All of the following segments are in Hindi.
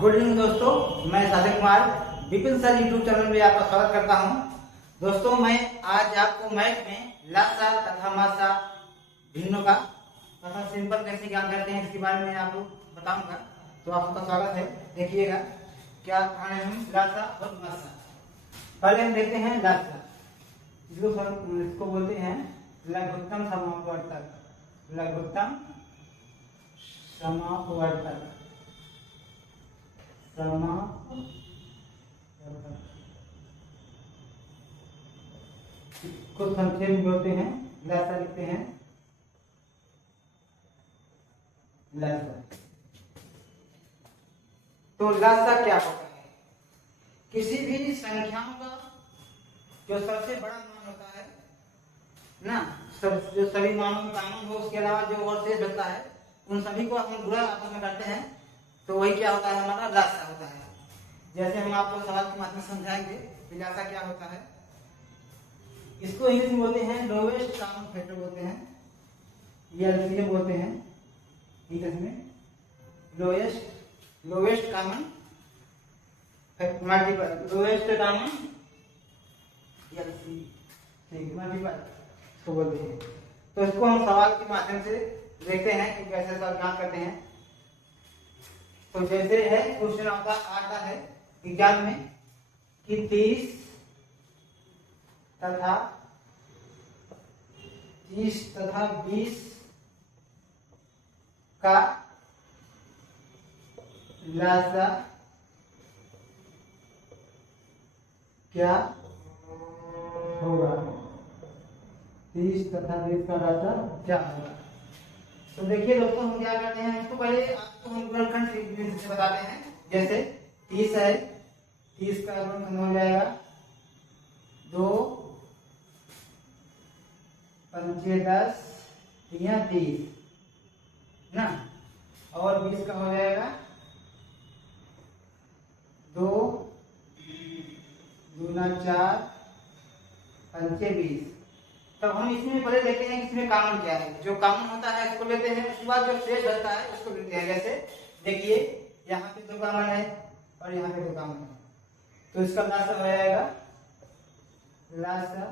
गुड इवनिंग दोस्तों, मैं साधन Kumar Vipin sir YouTube channel में आपका स्वागत करता हूं। दोस्तों, मैं आज आपको मैथ में लसा तथा मासा भिन्नों का तथा सिंपल कैसे ज्ञान करते हैं इसके बारे में आपको बताऊंगा। तो आपका स्वागत है। देखिएगा क्या पढ़े हम लसा और मासा। पहले हम देखते हैं लसा, इसको बोलते हैं लघुत्तम समापवर्तक। लघुत्तम समापवर्तक कुछ संक्षेप में बोलते हैं लसा, लिखते हैं लसा। तो लसा क्या होता है? किसी भी संख्याओं का जो सबसे बड़ा मान होता है ना, जो सभी मानों में कॉमन हो, उसके अलावा जो और शेष बचता है उन सभी को हम गुणा आपस में करते हैं, तो वही क्या होता है, हमारा लसा होता है। जैसे हम आपको सवाल के माध्यम से समझाएंगे कि लसा क्या होता है। इसको इंग्लिश में बोलते हैं लोवेस्ट कॉमन फैक्टर बोलते हैं, या एलसीएम बोलते हैं इंग्लिश में। Lowest common multiple, lowest common LCM multiple इसको बोलते हैं। तो इसको हम सवाल के माध्यम से देखते हैं कि कैसे इसका ज्ञान करते हैं। तो जैसे है क्वेश्चन आपका आता है एग्जाम में कि 30 तथा 20 का लसा क्या होगा। 30 तथा 20 का लसा क्या होगा। तो देखिए दोस्तों, हम क्या करते हैं, इसको पहले आपको हम गुणनखंड से बताते हैं। जैसे 30 है, 30 का गुणनखंड हो जाएगा 2 पंचे 10 या 30 ना, और 20 का हो जाएगा 2 दूना 4 पंचे 20। तो हम इसमें पहले देखते हैं कि इसमें कॉमन क्या है। जो कॉमन होता है उसको लेते हैं, उसके बाद जो शेष बचता है उसको लेते हैं। जैसे देखिए यहाँ पे 2 कॉमन है और यहाँ पे 2 कॉमन है, तो इसका लसा हो जाएगा लसा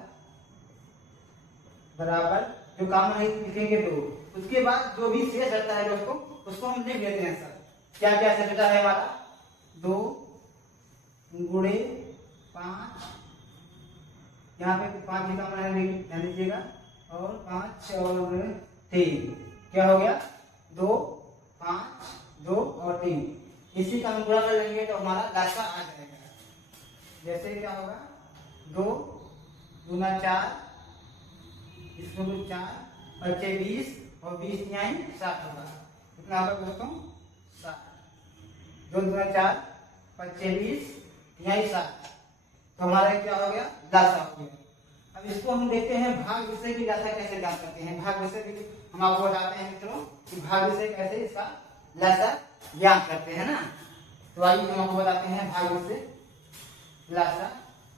बराबर जो कॉमन है लिखेंगे 2। उसके बाद जो भी शेष बचता है दोस्तों उसको हम लिख लेते हैं। सर क्या क्या शेष बचा है हमारा, 2 गुणे 5, यहाँ पे 5 भी कॉमन है, ध्यान दीजिएगा, और 5 और 3 क्या हो गया 2 5 2 और 3। इसी का हम गुणा कर लेंगे तो हमारा लसा आ जाएगा। जैसे क्या होगा 2 दूना 4, इसको 4 बच्चे 20 और 20 न्याय 60 होगा। कितना होगा दोस्तों 60। 2 दूना 4 बच्चे 20 न्याय 60, तो हमारा क्या हो गया लसा हो गया। अब इसको हम देखते हैं भाग विषय की लसा कैसे ज्ञात करते हैं। भाग विषय भी हम आपको बताते हैं मित्रों कि भाग विषय कैसे इसका लसा ज्ञात करते हैं ना। तो आइए हम आपको बताते हैं भाग विषय लसा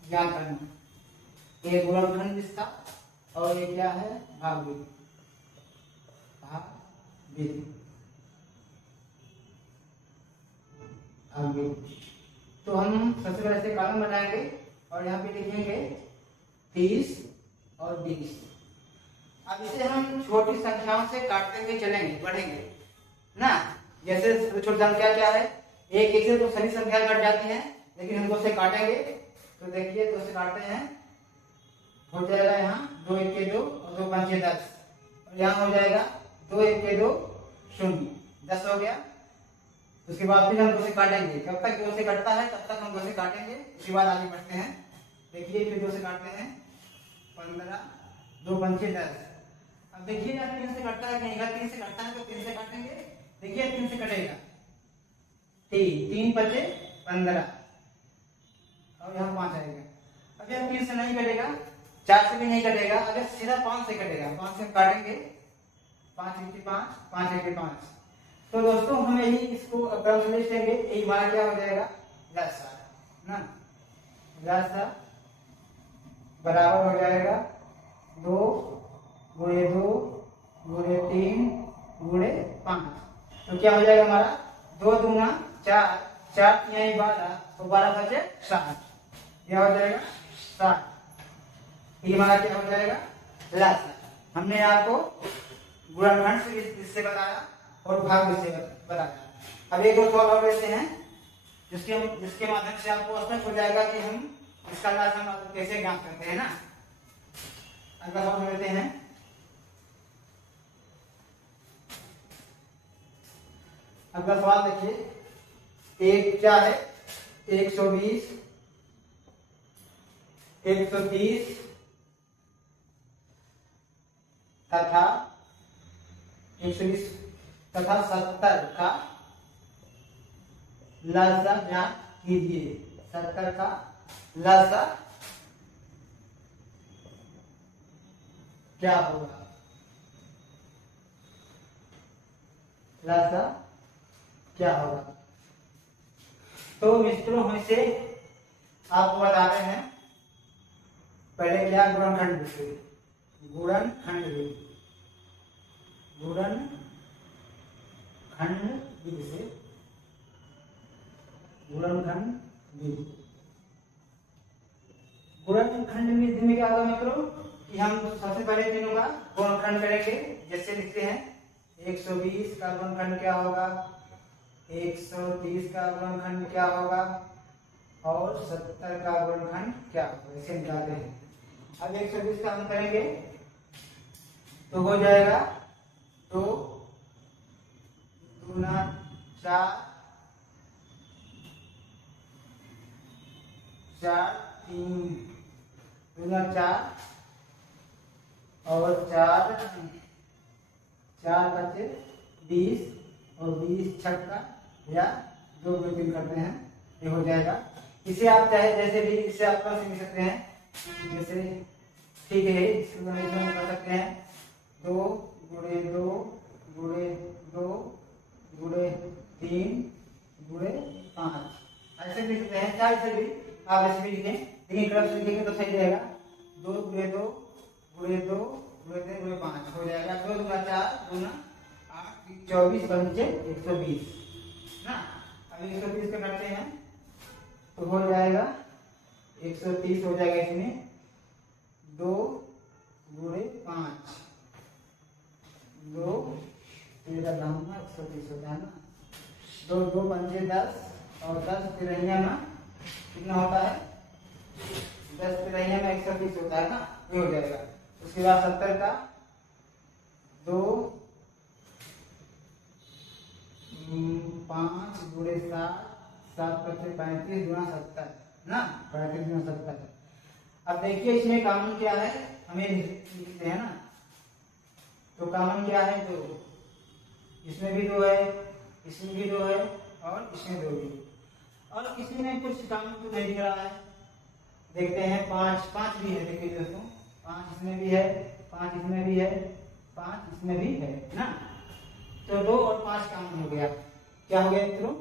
ज्ञात करना। ये गुणनखंड इसका और ये क्या है भाग विधि। तो हम सबसे पहले से कॉलम बनाएंगे और यहाँ पे लिखेंगे 30 और 20। अब इसे हम छोटी संख्याओं से काटते हुए चलेंगे, बढ़ेंगे ना। जैसे छोटी संख्या क्या है, एक से तो सभी संख्या कट जाती हैं, लेकिन हम 2 से काटेंगे। तो देखिए 2 से काटते हैं, हो जाएगा यहाँ 2 1 के 2 और 2 5 10, और यहाँ हो जाएगा 2 1 के 2 0, 10 हो गया। उसके बाद फिर हम 2 से काटेंगे, जब तक 2 से कटता है तब तक हम 2 से काटेंगे, उसके बाद आगे बढ़ते हैं। देखिए फिर 2 से काटते हैं 15, 2 पंचे 10। अब देखिए 3 से कटता है कि नहीं, अगर 3 से कटता है तो 3 से काटेंगे। देखिए 3 से कटेगा 3 पंचे 15 और यहाँ 5 आएगा। अब यह 3 से नहीं कटेगा, 4 से भी नहीं कटेगा, अगर सीधा 5 से कटेगा। 5 से काटेंगे 5 × 5 5 × 5। तो दोस्तों हम यही इसको क्रम से लिखेंगे। एक बार क्या हो जाएगा लसा ना, लसा बराबर हो जाएगा 2 गुणे 2 गुणे 3 गुणे 5। तो क्या हो जाएगा हमारा 2 दूना 4 4 तिहाई 12, तो 12 बचे 60, यह हो जाएगा 60। ये हमारा क्या हो जाएगा लासा। हमने आपको गुणनखंड से इससे बताया और भाग से बताया। अब एक और सवाल और लेते हैं जिसके माध्यम से आपको स्पष्ट हो जाएगा कि हम इसका लासा कैसे ज्ञात करते हैं ना। अगला सवाल लेते हैं। अगला सवाल देखिए, एक क्या है 120, 130 तथा 120 तथा 70 का लसा ज्ञात कीजिए। 70 का लसा क्या होगा? लसा क्या होगा? तो मित्रों हम इसे आपको बताते हैं। पहले क्या गुणनखंड विधि, गुणनखंड विधि, गुणनखंड विधि से गुणनखंड विधि। गुणनखंड विधि में क्या होगा मित्रों कि हम सबसे पहले तीनों का गुणनखंड करेंगे। जैसे लिखते हैं 120 का गुणनखंड क्या होगा, 130 का गुणनखंड क्या होगा और 70 का गुणनखंड क्या होगा, इसे निकालते हैं। अब 120 का हम करेंगे तो हो जाएगा 2 दूना 4, 4 3 दूना 4 और 4 बचे 20 और 20 छक्का या 2 3 करते हैं, ये हो जाएगा। इसे आप चाहे जैसे भी इसे आप कर सकते हैं, जैसे ठीक है इसको कर सकते हैं 2 गुणे 2 गुणे 2 गुणे 3 गुणे 5, ऐसे भी लिखते हैं। चाहे से भी आप ऐसे भी लिखें, लेकिन क्रम से लिखेंगे तो सही रहेगा। 2 गुणे 2 गुणे 2 गुणे 3 गुणे 5 हो जाएगा। 2 दूना 4 दूना 8 24 पंचे 120 ना। अब 120 का करते हैं तो हो जाएगा 130 हो जाएगा। इसमें 2 गुणे 5 2 तेरह दाम 130 होता है ना। 2 2 पंचे 10 और 10 तिरैया में कितना होता है 10 तिरैया में 130 होता है ना, ये हो जाएगा। उसके बाद 70 का 2 5 गुणे 7 7 पचे 35 गुना 70 ना, 35 गुना 70। अब देखिए इसमें कॉमन क्या है हमें लिखते हैं ना, तो कॉमन क्या है 2, इसमें भी 2 है, इसमें भी 2 है और इसमें 2 भी, और किसी में कुछ कॉमन तो नहीं दिख रहा है। देखते हैं 5 भी है, देखिए दोस्तों 5 इसमें भी है, 5 इसमें भी है, 5 इसमें भी है ना। तो 2 और 5 कॉमन हो गया। क्या हो गया मित्रों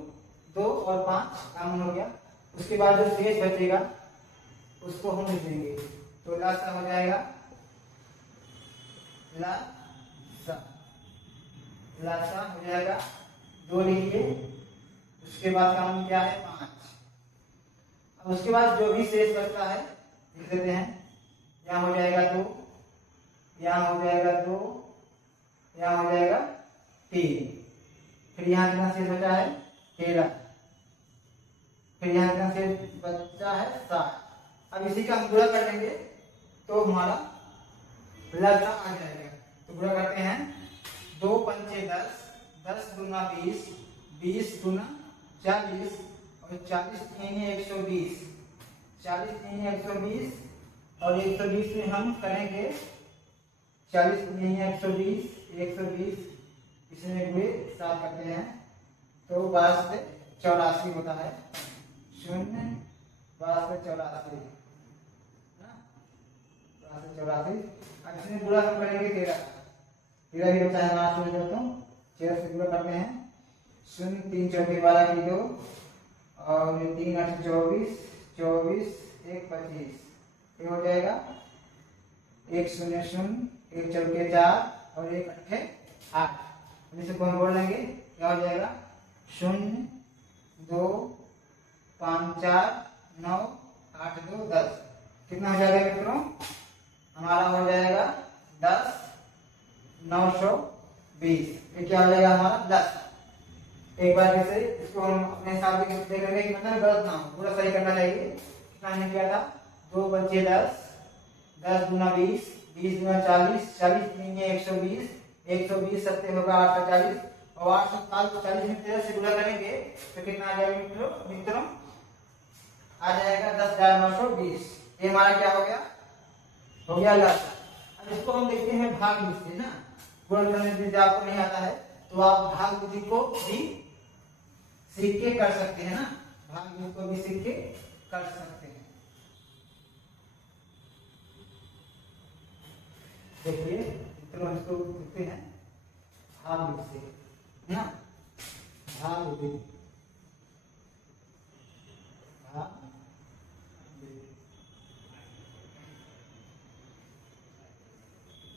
2 और 5 कॉमन हो गया। उसके बाद जो शेष बचेगा उसको हम लिख देंगे, तो लासा हो जाएगा लासा हो जाएगा 2 लिखिए। उसके बाद कॉमन क्या है 5। अब उसके बाद जो भी शेष बचता है लिख देते हैं। यहाँ हो जाएगा 2, यहाँ हो जाएगा 2, यहाँ हो जाएगा 3, फिर यहाँ कितना शेष बचा है 13, फिर यहाँ कितना शेष बचा है 7। अब इसी का हम गुणा कर देंगे तो हमारा लसा आ जाएगा। तो गुणा करते हैं 2 पंचे 10 10 दूना 20 20 दूना 40 और 40 तीन 120 40 तीन 120 और 120 में हम करेंगे 40 तीन 120 इसमें गुणे 7 करते हैं तो 12 से 84 होता है। 0 12 से 84 ना, 12 से 84। अब इसमें गुणा हम करेंगे 13 भी बचा है हमारा 0 दोस्तों, 13 से गुणा करते हैं 0 3 चौके 12 की 2 और 3 8 24 24 1 25, ये हो जाएगा 1 0 0 1 चौके 4 और 1 8 8। इसे कौन बोल लेंगे क्या हो जाएगा 0 2 5 4 9 8 2 10। कितना हो जाएगा मित्रों? हमारा हो जाएगा 10 920। ये क्या हो जाएगा हमारा 10। एक बार जैसे इसको हम अपने हिसाब से देख लेंगे कि मतलब गलत ना हो, पूरा सही करना चाहिए। कितना हमने किया था? 2 बचे 10, 10 दूना 20, 20 दूना 40, 40 तीन 120, 120 सत्ते होगा 840 और 840 में 13 से गुणा करेंगे तो कितना आ जाएगा मित्रों? आ जाएगा 10,920। ये हमारा क्या हो गया? हो गया लास्ट। अब इसको हम देखते हैं भाग विधि से ना। गुणन करने विधि आपको नहीं आता है तो आप भाग विधि को भी सीख के कर सकते हैं ना, भाग विधि को भी सीख के कर सकते हैं। देखिए मित्रों इसको देखते हैं भाग विधि से ना, भाग विधि, भाग विधि,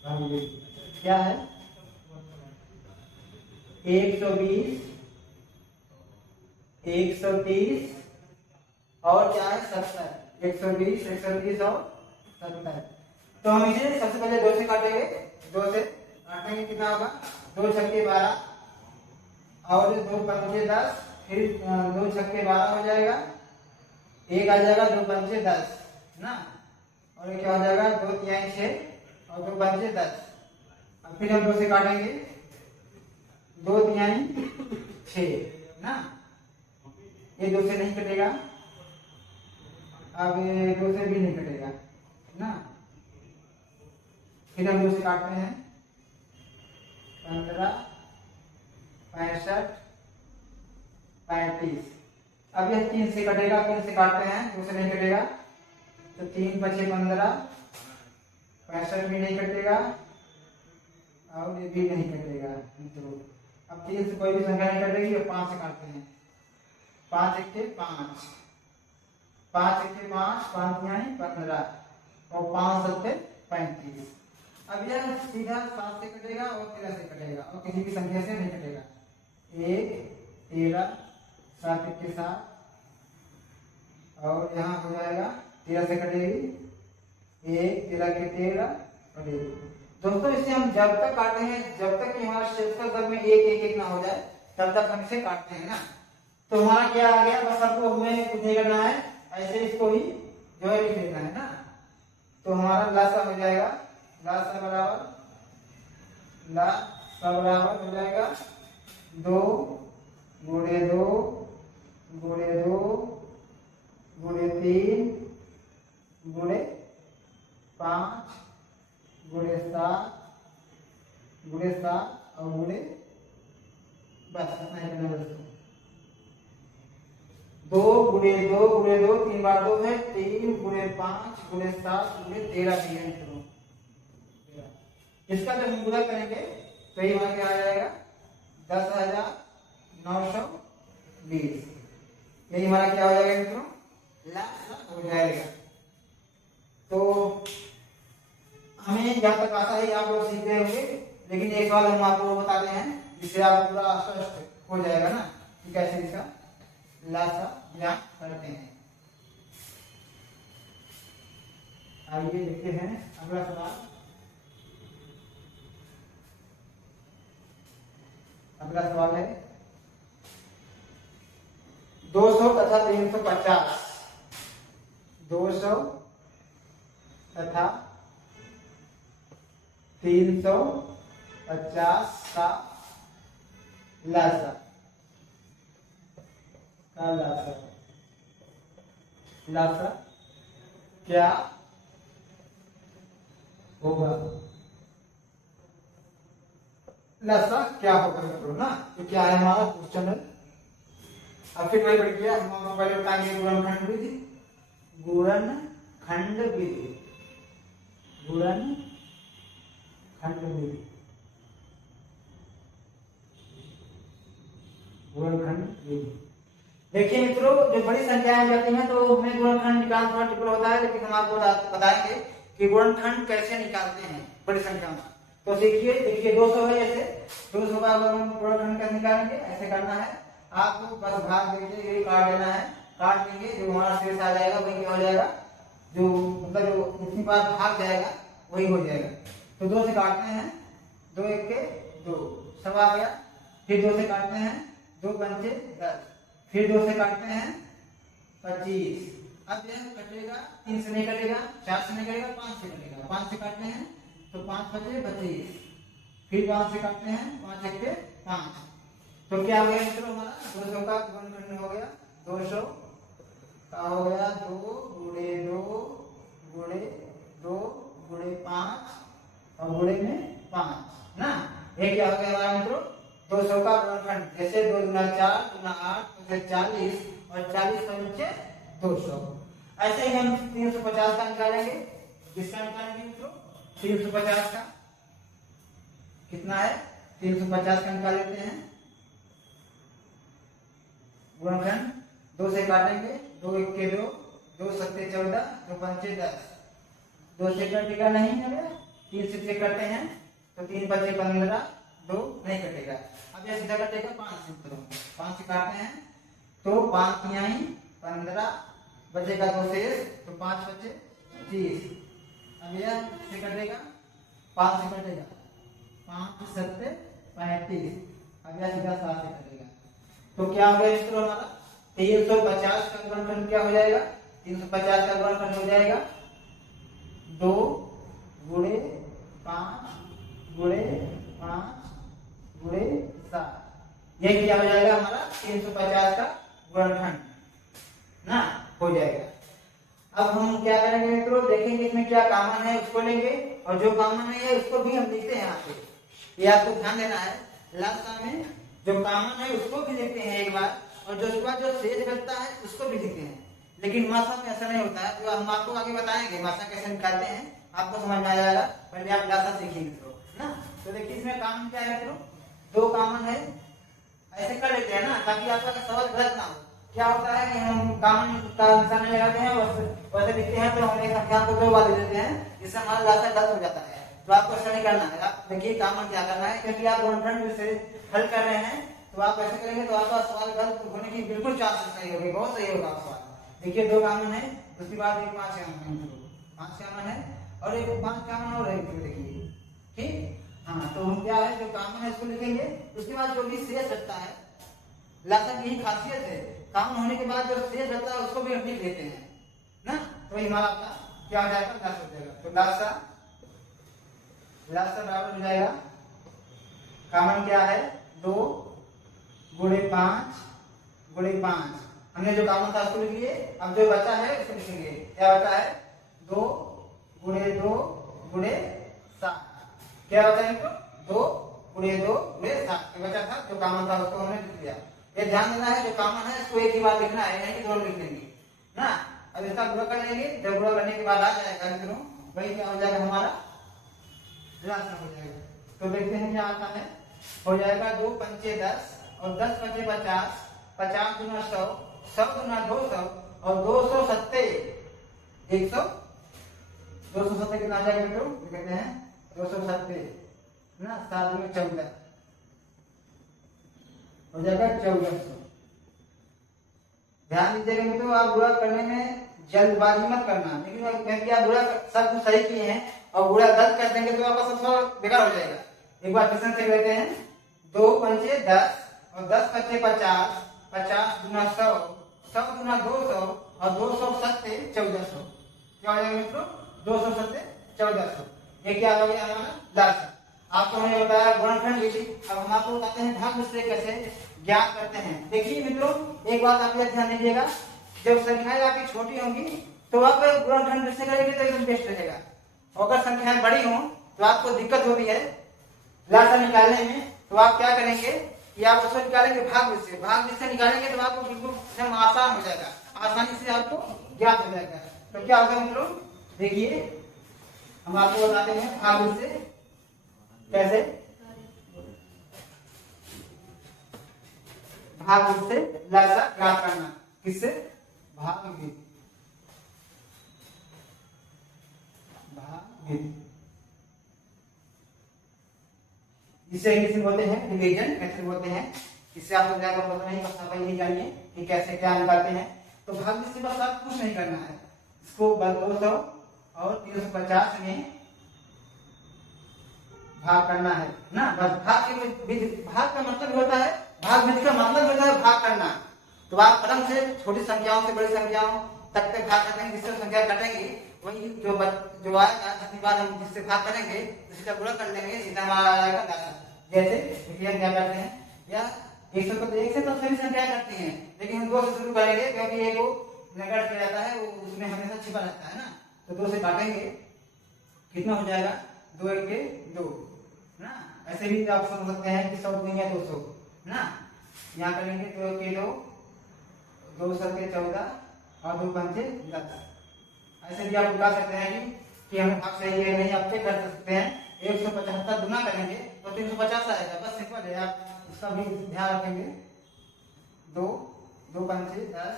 भाग विधि क्या है? 120, 130 और क्या है 70। 120, 130 और 70। तो हम इसे सबसे पहले 2 से काटेंगे। 2 से काटेंगे कितना होगा? 2 छक्के 12 और 2 पंचे 10, फिर 2 छक्के 12 हो जाएगा, 1 आ जाएगा, 2 पंचे 10 ना, और ये क्या हो जाएगा? 2 तिहाई 6 और 2 पंचे 10। अब फिर हम 2 से काटेंगे, 2 तिहाई 6 ना, ये 2 से नहीं कटेगा, अब ये 2 से भी नहीं कटेगा ना। फिर हम 2 से काटते हैं, 15 65 35। अब यह 3 से कटेगा, 3 से काटते हैं, 2 से नहीं कटेगा तो 3 5 15, 65 भी नहीं कटेगा और ये भी नहीं कटेगा मित्रों। अब 3 से कोई भी संख्या नहीं कटेगी और 5 से काटते हैं, 5 1 5, 5 1 5, 5 तिहाई 15 और 5 7 35। अब यह सीधा 7 से कटेगा और 13 से कटेगा और किसी भी संख्या से नहीं कटेगा। 1 13, 7 1 7 और यहाँ हो जाएगा 13 से कटेगी, 1 13 के 13 और 1। दोस्तों इसे हम जब तक काटते हैं जब तक कि हमारा शेषफल में 1 1 1 ना हो जाए तब तक हम इसे काटते हैं ना। तो हमारा क्या आ गया? बस आपको हमें कुछ नहीं करना है, ऐसे इसको ही जो है लिख लेना है ना। तो हमारा लासा हो जाएगा, लासा बराबर हो जाएगा 2 गुणे 2 गुणे 2 गुणे 3 गुणे 5 गुणे 7 गुणे 7 और गुणे, बस इतना ही करना है दोस्तों। 2 गुणे 2 गुणे 2 3 बार 2 है, 3 गुणे 5 गुणे 7 गुणे 13 भी है मित्रों। इसका जब हम गुणा करेंगे तो ये हमारा क्या आ जाएगा? 10,920। यही हमारा क्या हो जाएगा मित्रों? लासा हो जाएगा। तो हमें जहाँ तक आता है आप लोग सीख रहे होंगे, लेकिन एक सवाल हम आपको बताते हैं जिससे आप पूरा स्पष्ट हो जाएगा ना कि कैसे इसका लासा ज्ञान करते हैं। आइए देखते हैं अगला सवाल। अगला सवाल है 200 तथा 350। 200 तथा 350 का लासा लासा क्या होगा? लासा क्या होगा मित्रों ना, तो क्या है हमारा क्वेश्चन है। अब फिर वही बढ़ गया, हम पहले बताएंगे गुणनखंड विधि, गुणनखंड विधि, गुणनखंड विधि, गुणनखंड विधि। देखिए मित्रों जो बड़ी संख्याएं जाती हैं तो हमें गुणनखंड निकालना थोड़ा टिपिकल होता है, लेकिन हम आपको बताएंगे कि गुणनखंड कैसे निकालते हैं बड़ी संख्या में। तो सीखिए, देखिए 200 है, ऐसे 200 का हम गुणनखंड कैसे निकालेंगे, ऐसे करना है। आपको बस भाग देके ये काट देना है, काट देंगे जो हमारा शेष आ जाएगा वही क्या हो जाएगा, जो मतलब जो इतनी बार भाग जाएगा वही हो जाएगा। तो 2 से काटते हैं, 2 1 के 2 सब आ गया। फिर 2 से काटते हैं, 2 पंचे 10, फिर 2 से काटते हैं 25। अब यह कटेगा, 3 से नहीं कटेगा, 4 से नहीं कटेगा, 5 से कटेगा। 5 से काटते हैं तो 5 बचे 25, फिर 5 से काटते हैं, 5 1 के 5। तो क्या हो गया मित्रों, हमारा 200 का गुणनखंड हो गया। 200 का हो गया 2 गुणे 2 गुणे 2 गुणे 5 और गुणे में 5 ना। ये क्या हो गया हमारा मित्रों, 200 का गुणनखंड। जैसे 2 गुना 4 गुना 8 तो 40 और 40 पंचे 200। ऐसे ही हम 350 का निकालेंगे। किसका निकालेंगे मित्रों, 350 का कितना है, 350 का निकाल लेते हैं गुणनखंड। 2 से काटेंगे, 2 1 के 2, 2 7 14, 2 पंचे 10। 2 से कटेगा नहीं है, 3 से करते हैं तो 3 बचे 15, 2 नहीं कटेगा। अब यह सीधा कटेगा 5 से। 5 से काटते हैं तो 5 यहीं 15 बचेगा 2 शेष, तो 5 बचे 25। अब यह से कटेगा, 5 से कटेगा, 5 7 35। अब यह सीधा 7 से कटेगा। तो क्या हो गया मित्रों हमारा 350 का गुणनखंड क्या हो जाएगा, 350 का गुणनखंड हो जाएगा 2 गुणे 5 गुणे 5 गुणे 7। ये क्या हो जाएगा हमारा 350 का गुणनखंड ना हो जाएगा। अब हम क्या करेंगे मित्रों, देखेंगे इसमें क्या कॉमन है उसको लेंगे, और जो कॉमन नहीं है उसको भी हम लिखते हैं यहाँ पे। ये आपको ध्यान देना है, लास्ट में जो कॉमन है उसको भी लिखते हैं एक बार, और जो उसके बाद जो शेष बचता है उसको भी लिखते हैं। लेकिन मासा में ऐसा नहीं होता है, जो हम आपको आगे बताएंगे मासा कैसे निकालते हैं, आपको समझ में आ जाएगा। पहले आप लासा सीखिए मित्रों ना। तो देखिए इसमें कॉमन क्या है मित्रों, 2 कॉमन है। ऐसे कर लेते हैं ना ताकि आपका सवाल गलत ना हो। क्या होता है कि हम कॉमन का निशान नहीं लगाते हैं, वैसे लिखते हैं तो हम एक संख्या को 2 बार ले लेते हैं, जिससे हमारा लासा गलत हो जाता है। तो आपको ऐसा नहीं करना है। आप देखिए कॉमन क्या करना है, क्योंकि आप गुणनखंड से हल कर रहे हैं तो आप ऐसे करेंगे तो आपका सवाल गलत होने की बिल्कुल चांसेस नहीं होगी, बहुत सही होगा सवाल। देखिए 2 कॉमन है, उसके बाद एक 5 कॉमन है, 5 कॉमन है और एक 5 कॉमन और है। देखिए ठीक, हाँ तो हम क्या है जो कॉमन है उसको लिखेंगे, उसके बाद जो भी शेष बचता है, लासा की यही खासियत है, कॉमन होने के बाद जो शेष बचता है उसको भी हम लिख लेते हैं ना। तो हमारा आपका क्या हो जाएगा, लासा हो जाएगा। तो लासा बराबर हो जाएगा, कॉमन क्या है 2 गुणे 5 गुणे 5। हमने जो कॉमन था उसको लिख लिए, अब जो बचा है उसको लिखेंगे। क्या बचा है 2 गुणे 2 गुणे 7। क्या बचा है इनको 2 गुणे 2 गुणे 7 बचा था, जो कॉमन था उसको हमने लिख लिया। ये ध्यान देना है जो कॉमन है इसको एक ही बार लिखना है, नहीं कि दोनों लिख देंगे ना। अब इसका गुणा कर लेंगे, जब गुणा करने के बाद आ जाएगा मित्रों वही क्या हो जाएगा हमारा लासा हो जाएगा। तो देखते हैं क्या आता है, हो जाएगा 2 पंचे 10 और 10 पंचे 50, 50 गुना 100, 100 गुना 200 और 270 100। 270 कितना आ जाएगा मित्रों, कहते हैं 270 ना, 7 गुना 14 हो जाएगा 1400। ध्यान दीजिएगा मित्रों, आप गुणा करने में जल्दबाजी मत करना, लेकिन क्योंकि आप गुणा सब कुछ सही किए हैं और गुणा गलत कर देंगे तो आपका सब बेकार हो जाएगा। एक बार फिर से लेते हैं, 2 पंचे 10 और 10 पंचे 50, 50 गुना 100, 100 गुना 200 और 270 1400। क्या हो जाएगा मित्रों 270 1400। ये क्या हो गया हमारा लासा। आपको हमने बताया गुणनखंड विधि, अब हम आपको बताते हैं भाग विश्लेषण कैसे ज्ञात करते हैं। देखिए मित्रों एक बात आप यह ध्यान दीजिएगा, जब संख्याएं आपकी छोटी होंगी तो आप गुणनखंड विश्लेषण करेंगे तो एकदम बेस्ट रहेगा। अगर संख्याएं बड़ी हों तो आपको दिक्कत होती है लासा निकालने में, तो आप क्या करेंगे कि आप उसको निकालेंगे भाग विश्लेषण। भाग विश्लेषण निकालेंगे तो आपको बिल्कुल एकदम आसान हो जाएगा, आसानी से आपको ज्ञात हो जाएगा। तो क्या होगा मित्रों, देखिए हम आपको बताते हैं भाग विश्लेषण कैसे। भाग विश्लेषण लासा ज्ञात करना किससे, भाग विधि। भाग विधि इसे इंग्लिश में बोलते हैं डिवीजन मेथड बोलते हैं। इससे आप लोग ज्यादा पता नहीं, बस आप यही जानिए कि कैसे क्या निकालते हैं। तो भाग्य से बस आप कुछ नहीं करना है, इसको 200 और 350 में भाग करना है ना। बस भाग का मतलब होता है, भाग विधि का मतलब होता है भाग करना। तो आप क्रम से छोटी संख्याओं से बड़ी संख्याओं तक के भाग करते हैं, जिससे संख्या घटेगी वही जो आएगा जितनी बार हम जिससे भाग करेंगे उसका गुणा कर लेंगे, सीधा हमारा आएगा लासा। जैसे क्या करते हैं, या 100 को तो 1 से तो सभी संख्या करती हैं, लेकिन हम 2 से शुरू करेंगे क्योंकि ये वो नगड़ किया जाता है, वो उसमें हमेशा छिपा रहता है ना। तो 2 से काटेंगे, कितना हो जाएगा, 2 1 के 2 ना। ऐसे भी आप समझ सकते हैं कि 100 2 या 200 ना। यहाँ करेंगे 2 के 2, 2 7 के 14 और 2 5 10। ऐसे भी आप बता सकते हैं कि हमें भाग सही है नहीं, आप चेक कर सकते हैं। 175 गुना करेंगे तो 350 आएगा, बस सिंपल है, आप उसका भी ध्यान रखेंगे। 2 2 5 10,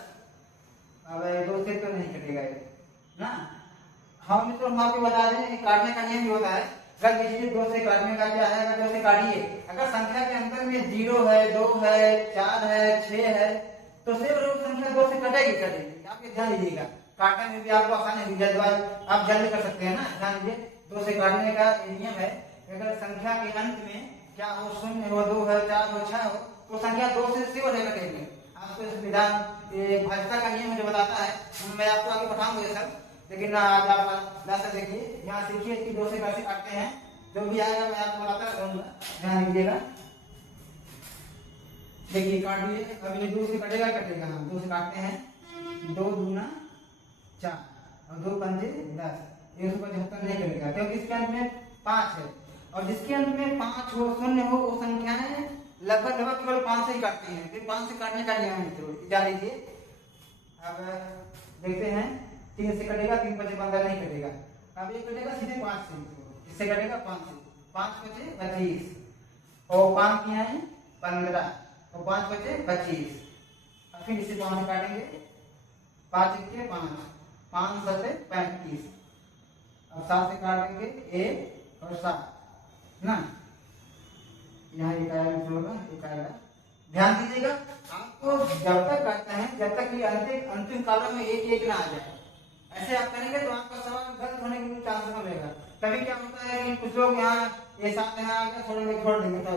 अब 2 से तो नहीं कटेगा ये ना। हम मित्रों हम आपको बता दें काटने का नियम भी होता है। अगर किसी 2 से काटने का क्या है, अगर 2 से काटिए, अगर संख्या के अंतर में 0 है, 2 है, 4 है, 6 है, तो सिर्फ संख्या 2 से कटेगी। आप ये ध्यान दीजिएगा, काटने में भी आपको आसानी होगी, जल्द आप जल्दी कर सकते हैं ना। ध्यान दीजिए 2 से काटने का नियम है, अगर संख्या के अंत में क्या हो, 0 हो, 2 है, 4 हो, 6 हो, तो संख्या 2 से सीधे कटेगी। आपको इस विधान भाजपा का नियम जो बताता है, मैं आपको आगे बताऊंगा ये सब, लेकिन आज आप लास्ट देखिए, यहाँ सीखिए कि 2 से कैसे काटते हैं। जो भी आएगा मैं आपको बताता रहूंगा, ध्यान दीजिएगा। देखिए काट लिए, अब ये 2 से कटेगा, हम 2 से काटते हैं, 2 दूना 4 और 2 पंजे 10, 175 नहीं कटेगा क्योंकि इसके अंत में 5 है, और जिसके अंत में 5 हो, 0 हो, वो संख्याएं लगभग केवल 5 से ही काटती हैं। फिर 5 से काटने का नियम है मित्रों, जान लीजिए। अब देखते हैं, 3 से कटेगा, 3 5 15 नहीं कटेगा, अब ये कटेगा सीधे 5 से, इससे कटेगा 5 से, 5 5 25 और 5 किया है 15 और 5 5 25। अब फिर इसे 5 से काटेंगे, 5 1 5, 5 7 35, अब 7 से काट देंगे 1 और 7 ना। यहाँ एक आएगा, ध्यान दीजिएगा। आपको जब तक करते हैं जब तक कि अंतिम कालों में 1 1 ना आ जाए, ऐसे आप करेंगे तो आपका सवाल गलत होने के चांस कम रहेगा। कभी क्या होता है कि कुछ लोग यहाँ ये साथ यहाँ आकर छोड़ देंगे तो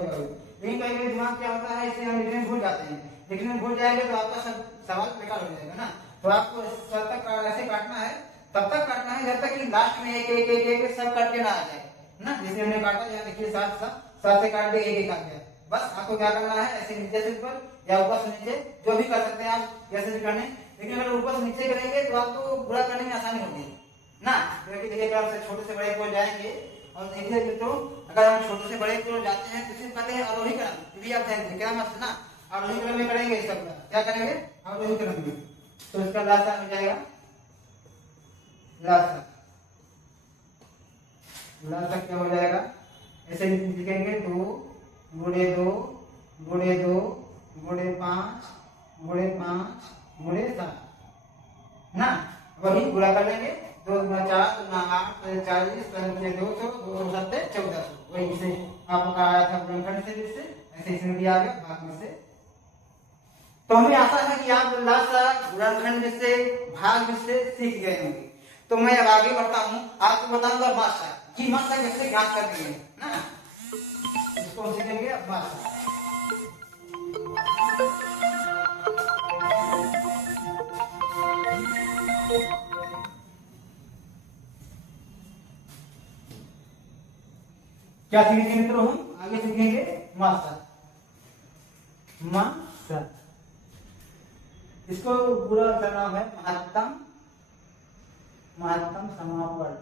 लेकिन कभी दिमाग क्या होता है, इसे हम लिखने में भूल जाते हैं, लिखने में भूल जाएंगे तो आपका सब सवाल बेकार हो जाएगा ना। तो आपको तब तक ऐसे काटना है, तब तक काटना है जब तक कि लास्ट में 1 1 1 1 सब कट के ना आ जाए ना। जैसे हमने काटा, यहाँ देखिए 7 से काट के 1 1 आ गया। बस आपको क्या करना है, ऐसे नीचे से ऊपर या ऊपर से नीचे जो भी कर सकते हैं आप, जैसे भी करने। लेकिन अगर ऊपर से नीचे करेंगे तो आपको गुणा करने में आसानी होगी ना, क्योंकि देखिए अगर हम छोटे से बड़े को जाएंगे और देखिए तो अगर हम छोटे से बड़े को जाते हैं तो सिर्फ कहते हैं अवरोही क्रम, यदि आप ध्यान क्या मत ना, अवरोही क्रम में करेंगे इस सब क्या करेंगे, अवरोही क्रम में। तो इसका लासा हो जाएगा, लासा क्या हो जाएगा, ऐसे लिखेंगे 2 गुणे 2 गुणे 2 गुणे 5 गुणे 5 गुणे 7 ना। वही गुणा कर लेंगे, 2 गुना 4 गुना 8 40 200 2 7 1400, वही से आपका आया था गुणनखंड से, जिससे ऐसे इसमें भी आ गया भाग में से। तो हमें आशा है कि आप लासा गुणनखंड से भाग में से सीख गए होंगे। तो मैं अब आगे बढ़ता हूँ, आपको बताऊंगा मात्रा की, मात्रा कैसे ज्ञात करनी है ना, इसको सीखेंगे अब मात्रा। क्या सीखेंगे मित्रों, हम आगे सीखेंगे मात्रा। मात्रा इसको पूरा करना है महत्तम समावर्त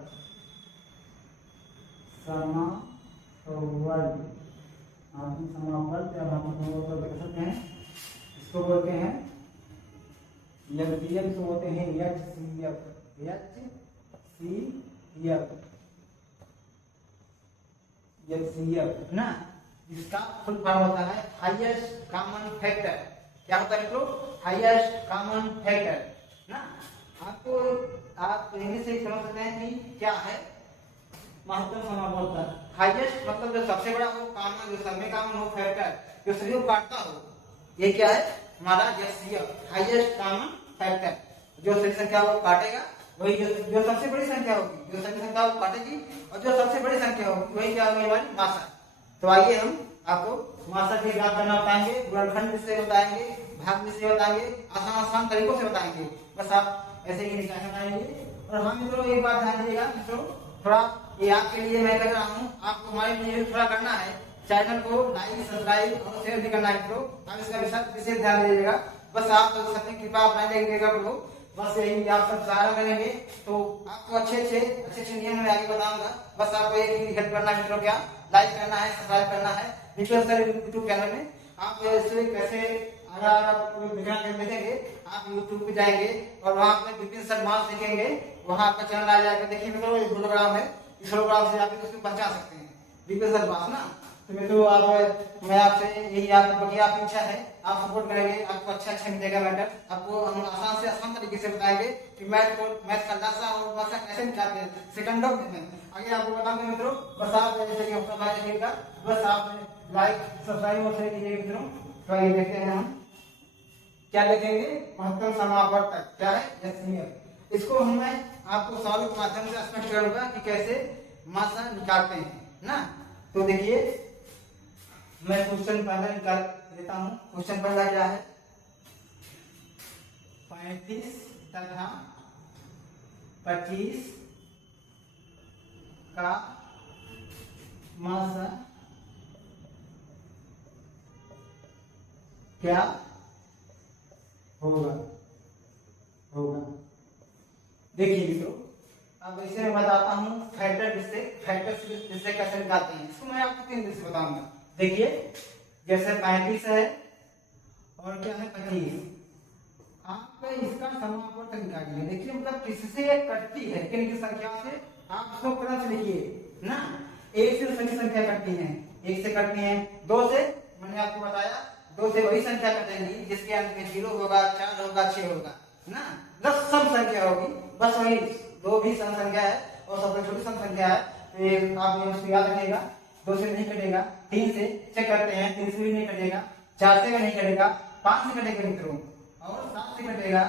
समावर्त या समावर्त कह सकते हैं। इसको बोलते हैं एचसीएफ, इसको बोलते हैं एचसीएफ ना। इसका फुल फॉर्म होता है हाईएस्ट कॉमन फैक्टर। क्या होता है मित्रों, हाईएस्ट कॉमन फैक्टर ना। आपको आप इंग्लिश से समझ सकते हैं कि क्या है महत्तम समावर्त। हाईएस्ट मतलब जो सबसे बड़ा हो, कॉमन जो सब में कॉमन हो, फैक्टर जो सभी को काटता हो, ये क्या है हमारा HCF हाईएस्ट कॉमन फैक्टर। जो सही संख्या को काटेगा वही जो सबसे बड़ी संख्या होगी, जो सभी संख्या को काटेगी और जो सबसे बड़ी संख्या होगी वही क्या होगी हमारी मासा। तो आइए हम आपको मासा के ज्ञात करना बताएंगे, गुणनखंड से बताएंगे, भाग से बताएंगे, आसान आसान तरीकों से बताएंगे। बस आप ऐसे ही निशान बनाएंगे। और हाँ मित्रों एक बात ध्यान दीजिएगा मित्रों, थोड़ा ये आपके लिए मैं कर रहा हूँ, आपको हमारे लिए थोड़ा करना है, चैनल को लाइक सब्सक्राइब और शेयर भी करना है मित्रों। आप इसका विशेष ध्यान दीजिएगा। बस आप सबकी कृपा अपना देंगे प्रभु, बस यही आप सब सहारा करेंगे तो आपको अच्छे नियम में आगे बताऊंगा। बस आपको एक हेल्प करना है मित्रों, क्या लाइक करना है, सब्सक्राइब करना है यूट्यूब चैनल में। आप इससे कैसे अगर आप देखेंगे, आप यूट्यूब पे जाएंगे और वहाँ पे विपिन शर्मा सीखेंगे, वहाँ आपका चैनल आ जाएगा। देखिए मित्रों ये होलोग्राम है, इस होलोग्राम से आप उसको पहचान सकते हैं, विपिन शर्मा ना। तो मित्रों आप मैं आपसे यही आपकी इच्छा है, आप सपोर्ट करेंगे, आपको अच्छा मिलेगा मैटर। आपको हम आसान से आसान तरीके से बताएंगे कि मैथ का दासा और मासा कैसे निकालते हैं सेकंडों में। आगे आपको बताऊंगा मित्रों। बस आप जैसे कि बस आप लाइक सब्सक्राइब और शेयर कीजिए मित्रों। तो ये देखते हैं हम क्या लिखेंगे, महत्तम समापवर्तक क्या है HCF। इसको मैं आपको सवाल के माध्यम से स्पष्ट करूंगा कि कैसे मासा निकालते हैं ना। तो देखिए मैं क्वेश्चन पहला निकाल देता हूँ। क्वेश्चन पहला क्या है, 35 तथा 25 का मासा क्या होगा। देखिए मित्रों अब इसे मैं बताता हूँ फैक्टर जिससे कैसे निकालते हैं। इसको मैं आपको 3 दिन से बताऊंगा। देखिए जैसे 35 है और क्या है 25, आप इसका समापवर्तक निकालिए। देखिए मतलब किससे कटती है, किन की संख्या से, आप उसको क्रम से लिखिए ना। 1 से सभी संख्या कटती है, 1 से कटती है, 2 से मैंने आपको बताया 2 से वही संख्या कटेंगी जिसके अंत में 0 होगा, 4 होगा, 6 होगा ना। 10 सम संख्या होगी, बस वही 2 भी सम संख्या है और सबसे छोटी सम संख्या है। तो आप उसको याद रखिएगा। 2 से नहीं कटेगा, 3 से चेक करते हैं, 3 से भी नहीं कटेगा, 4 से भी नहीं कटेगा, 5 से कटेगा मित्रों, और 7 से कटेगा,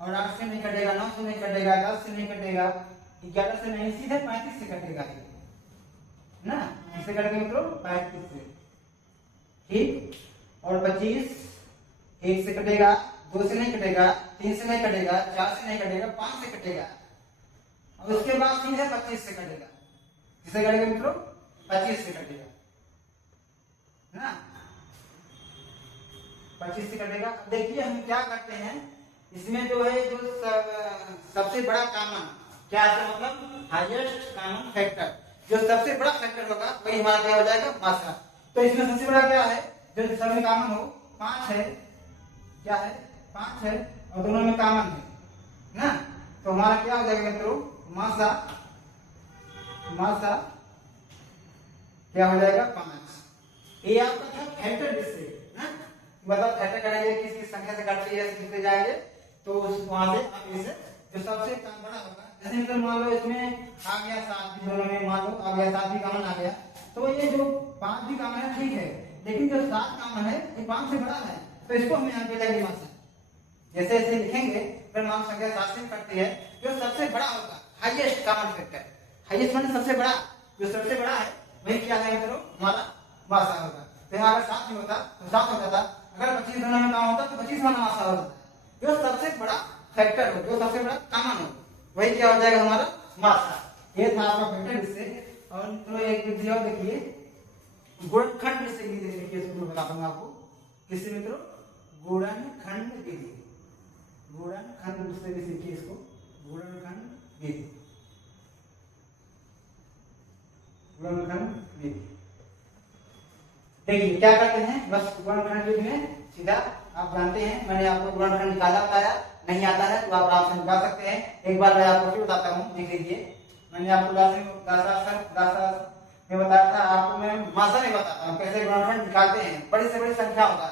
और 8 से नहीं कटेगा, 9 से नहीं कटेगा, 10 से नहीं कटेगा, 11 से नहीं, सीधे 35 से कटेगा ना। किससे कटेगा मित्रों, 35 से, ठीक। और 25 1 से कटेगा, 2 से नहीं कटेगा, 3 से नहीं कटेगा, 4 से नहीं कटेगा, 5 से कटेगा, और उसके बाद सीधे 25 से कटेगा। किससे कटेगा मित्रों, 25 से कटेगा ना, 25 से कटेगा। देखिए हम क्या करते हैं इसमें जो है, जो सबसे बड़ा कॉमन क्या है, मतलब हाईएस्ट कॉमन फैक्टर, जो सबसे बड़ा फैक्टर होगा वही हमारा क्या हो जाएगा, मासा। तो इसमें सबसे बड़ा क्या है, जो सब में कॉमन हो, 5 है, क्या है 5 है, और दोनों में कॉमन है ना। तो हमारा क्या हो जाएगा मित्रों, मासा क्या हो जाएगा, 5। ये आपका था फैक्टर जिससे ना, मतलब फैक्टर करेंगे किस संख्या से काटते हैं, किससे जाएंगे, तो वहां से आप इसे जो सबसे कम बड़ा होगा, जैसे मतलब मान लो इसमें आ गया 7 भी, दोनों में मान लो आ गया 7 भी कॉमन आ गया, तो ये जो 5 भी कॉमन है ठीक है, लेकिन जो 7 कॉमन है ये 5 से बड़ा है, तो इसको हम यहाँ पे लेंगे मासा। जैसे ऐसे लिखेंगे फिर मान संख्या 7 से कटती है, जो सबसे बड़ा होगा हाईएस्ट कॉमन फैक्टर, हाईएस्ट माने सबसे बड़ा, जो सबसे बड़ा है वही क्या है मित्रों, हमारा मासा होगा। तो यहाँ अगर 7 नहीं होता तो 7 हो जाता, अगर 25 दोनों में काम होता तो 25 वाला मासा हो जाता। जो सबसे बड़ा फैक्टर हो, जो सबसे बड़ा कॉमन हो, वही क्या हो जाएगा हमारा मासा। ये था आपका फैक्टर जिससे। और तो एक विधि और देखिए, गुणनखंड जिससे देखिए, इसको मैं बताऊंगा आपको किससे मित्रों, गुणनखंड विधि, गुणनखंड जिससे भी सीखिए इसको, गुणनखंड विधि, गुणनखंड विधि। देखिए क्या करते हैं, बस गुणनखंड विधि में सीधा आप जानते हैं, मैंने आपको गुणनखंड निकाला बताया, नहीं आता है तो आप आराम से निकाल सकते हैं। एक बार मैं आपको फिर बताता हूँ, देख लीजिए। मैंने आपको दासा में बताया था, आपको मैं मासा में बताता हूँ कैसे गुणनखंड निकालते हैं, बड़ी से बड़ी संख्या होगा।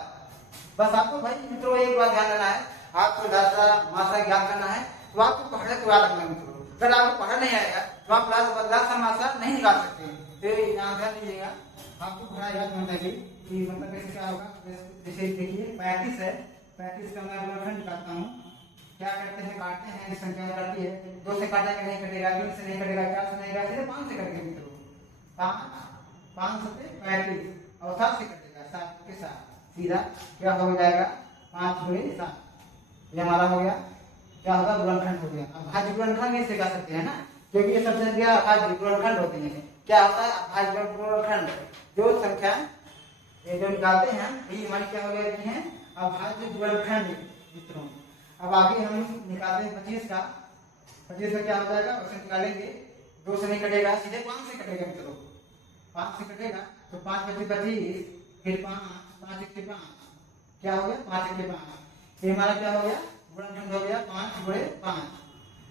बस आपको भाई मित्रों एक बात ध्यान देना है, आपको दासा मासा ज्ञात करना है तो आपको पढ़ने को याद रखना है मित्रों। अगर आपको पढ़ा नहीं आएगा तो आप दासा मासा नहीं निकाल सकते। तो यहाँ ध्यान दीजिएगा, आपको पढ़ा याद होना चाहिए। कि मतलब कैसे क्या होगा। जैसे देखिए 35 है, 35 का मैं गुणनखंड निकालता हूँ। क्या करते हैं, काटते हैं, संख्या करती है, 2 से काटा के नहीं कटेगा, 3 से नहीं कटेगा, 4 से नहीं कटेगा, सीधे 5 से कटेगा मित्रों। 5 से 35 और 7 से कटेगा, 7 के साथ सीधा क्या हो जाएगा, 5 गुणे 7, ये हमारा हो गया। क्या होगा, गुणनखंड हो गया। अब भाज्य गुणनखंड कैसे कर सकते हैं ना, क्योंकि ये सब संख्या अभाज्य गुणनखंड होती है। क्या होता है अभाज्य गुणनखंड, जो संख्या ये जो निकालते हैं ये हमारी क्या हो जाती है, अभाज्य गुणनखंड मित्रों। अब आगे हम निकालते हैं 25 का। 25 का क्या हो जाएगा, उसे निकालेंगे, 2 से नहीं कटेगा, सीधे 5 से कटेगा मित्रों। 5 से कटेगा तो 5 × 25, फिर 5, 5 × 5 क्या हो गया, 5 × 5, ये हमारा क्या हो गया, गुणनखंड हो गया 5 × 5।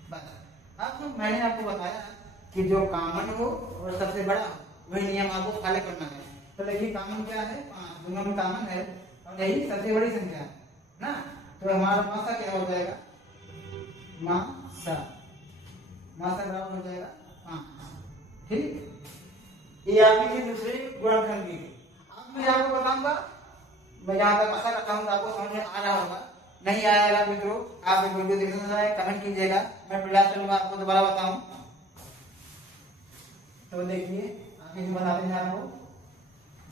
बस अब मैंने आपको बताया कि जो कॉमन हो और सबसे बड़ा हो वही नियम आपको फॉलो करना है। तो देखिए कॉमन क्या है, 5, दोनों में कॉमन है और यही सबसे बड़ी संख्या है ना। तो हमारा मासा क्या हो जाएगा, मासा बराबर हो जाएगा 5। ठीक, ये आपकी थी दूसरी गुणनखंड की। अब मैं आपको बताऊंगा, मैं यहाँ तक आशा करता हूँ आपको समझ में आ रहा होगा। नहीं आएगा मित्रों, आप वीडियो देखना है, कमेंट कीजिएगा, मैं प्रयास करूंगा आपको दोबारा बताऊं। तो देखिए आगे बताते हैं आपको,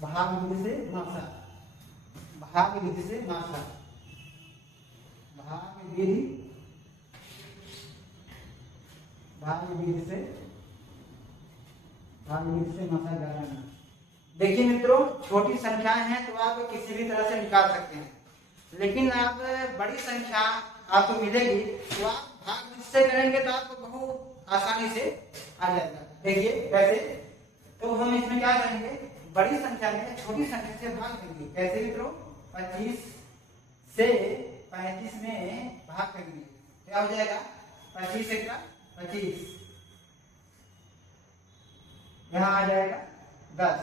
भाग विधि से मासा, भाग विधि से मासा, भाग विधि से मासा ज्ञात। देखिए मित्रों, छोटी संख्याएं हैं तो आप किसी भी तरह से निकाल सकते हैं, लेकिन आप बड़ी संख्या आपको मिलेगी तो आप भाग विधि से करेंगे तो आपको बहुत आसानी से आ जाएगा। देखिए कैसे, तो हम इसमें क्या करेंगे, बड़ी संख्या में छोटी संख्या से भाग देंगे। कैसे मित्रों, 25 से 35 में भाग करेंगे, क्या हो जाएगा, 25 × 25, यहाँ आ जाएगा 10